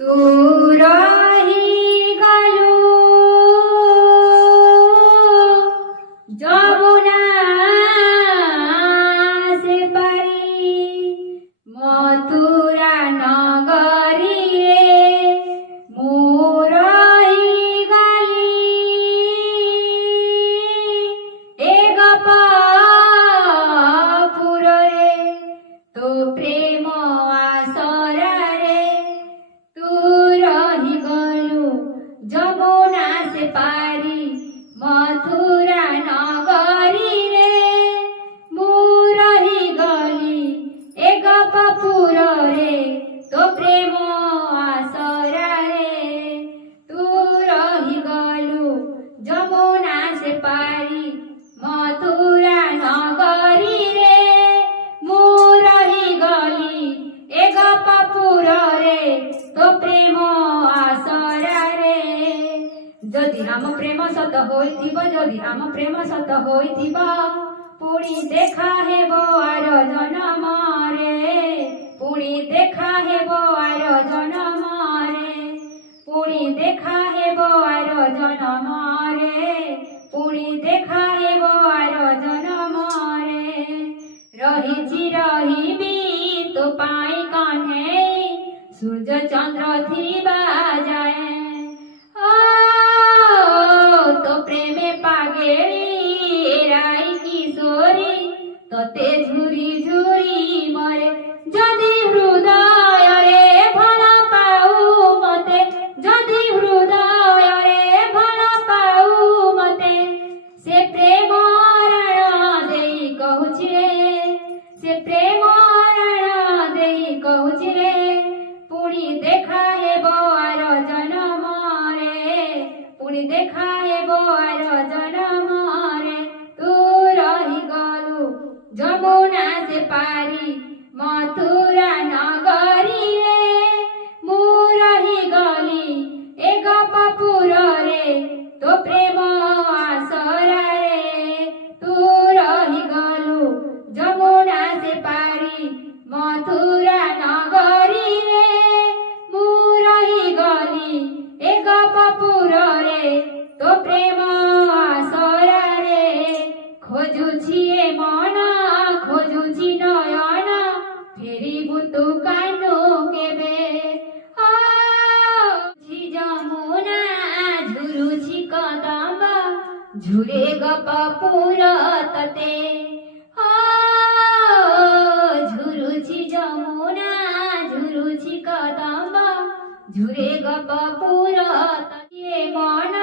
तू रहिगलु যমুনা से पारी मथुरा नगरी रे मु रहिगली ए गपपुर रे तो प्रेम आसरा रे तू रहिगलु যমুনা से पारी मथुरा नगरी रे मु रहिगली ए गपपुर रे तो प्रेम आसरा रे तू रहिगलु যমুনা से पारी मथुरा नगरी रे मु रहिगली ए गपपुर रे तो प्रेम आसरा रे जदि आम प्रेम सत होइथिब जदि आम प्रेम सत होइथिब पुणी देखा हेब आर जनम रे पुणी देखा हेब आर जनम रे पुणी देखा हेब आर जनम रे पुणी देखा हेब आर जनम रे रहिछि रहिबी तो पाई कान्हे सूर्य चंद्र थिबा जाए तो प्रेमे पागेली राई किशोरी तते झुरी झुरी मरे जदि हृदय रे भल पाऊ मते जदि हृदय रे भल पाऊ मते से प्रेम रण देई कहूछि रे से प्रेम रण देई कहूछि रे पुणी देखा हेब आर जनम रे पुणी देखा हेब आर जनम रे तू रहिगलु যমুনা से पारी मथुरा नगरी रे मु रहिगली ए गपपुर रे तो प्रेम आसरा रे तू रहिगलु যমুনা से पारी मथुरा नगरी रे मु रहिगली ए गपपुर रे तो प्रेम आसरा रे खोजुछि ए मन खोजुछि नयन फेरिबु तू कानो केबे যমুনা ঝুরুছি কদম্ব ঝুরে গপপুর ততে ঝুরুছি যমুনা ঝুরুছি কদম্ব ঝুরে গপপুর ততে মন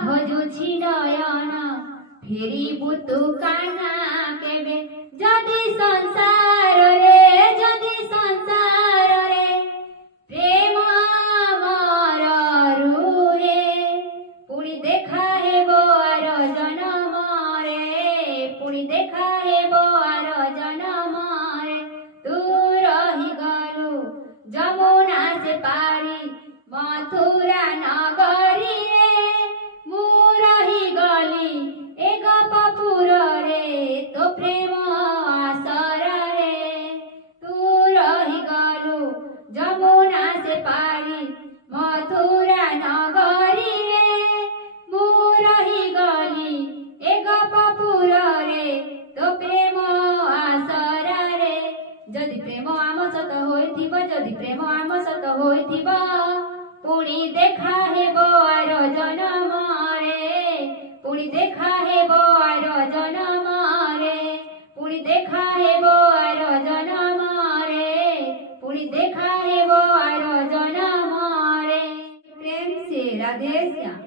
খোজুছি নয়ন ফেরিবু তু কানা কেবে যদি সংসার রে প্রেম আমার রুহে পুଣି দেখা হেব আর জনম রে পুଣି দেখা হেব আর জনম রে তু রহিগলু যমুনা से पारी मथुरा नगरी रे मु रहिगली ए गपपुर रे तो प्रेम आसरा रे तू रहिगलु যমুনা से पारी मथुरा नगरी रे मु रहिगली ए गपपुर रे तो प्रेम आसरा रे जदि प्रेम आम सत होइथिब जदि प्रेम आम सत होइथिब पुणी देखा हेब आर जनम रे पुणी देखा हेब आर जनम रे पुणी देखा हेब आर जनम रे पुणी देखा हेब आर जनम रे प्रेम से राधे श्याम।